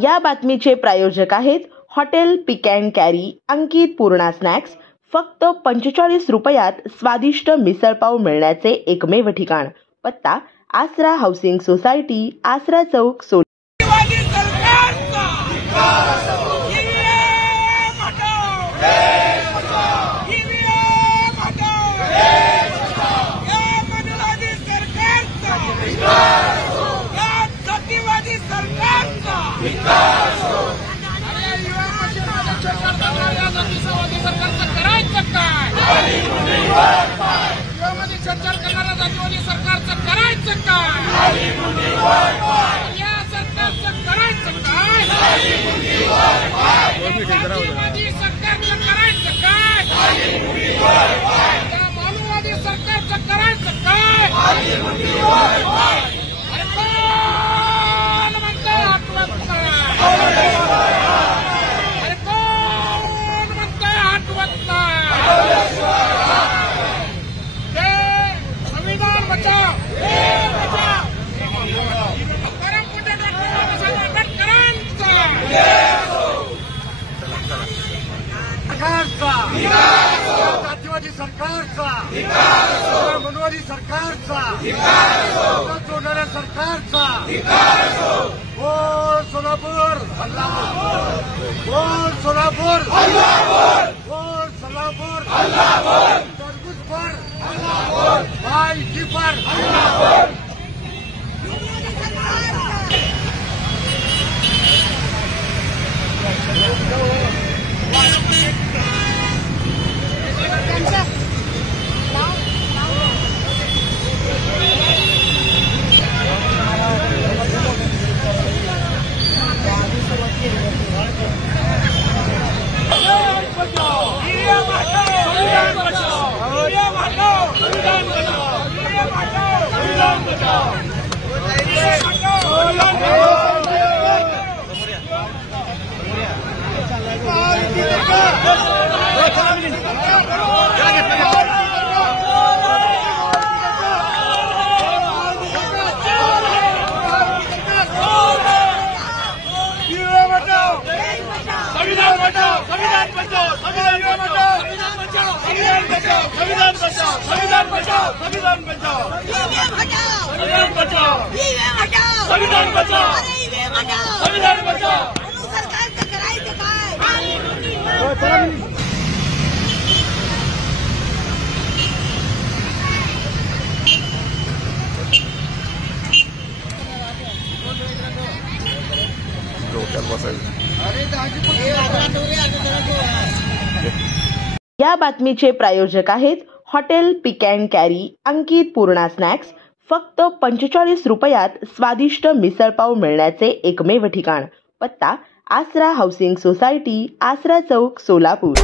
या बातमीचे प्रायोजक आहेत hotel Pick and Carry Ankit Purna snacks. फक्त 45 रुपयात स्वादिष्ट मिसळपाव मिळण्याचे एकमेव ठिकाण। पत्ता आसरा हाऊसिंग सोसायटी, आसरा चौक, सोलापूर। चर्चा करणाऱ्या जातीवादी सरकारचं करायचं काय? या सरकारचं करायचं काय? जातीवादी सरकारचं करायचं काय? त्या मानववादी सरकारचं करायचं काय? अरे कोण म्हणतंय हटवत नाही? अरे कोण म्हणतंय हटवत नाही? जातीवादी सरकारचा, मनवादी सरकारचा, जोडणाऱ्या सरकारचा, बोल सोलापूर, बोल सोलापूर, बोल सोलापूर, तरबूज पर, भाई पर, या बातमीचे प्रायोजक आहेत hotel Pick and Carry Ankit Purna snacks. फक्त 45 रुपयात स्वादिष्ट मिसळपाव मिळण्याचे एकमेव ठिकाण। पत्ता आसरा हाऊसिंग सोसायटी, आसरा चौक, सोलापूर।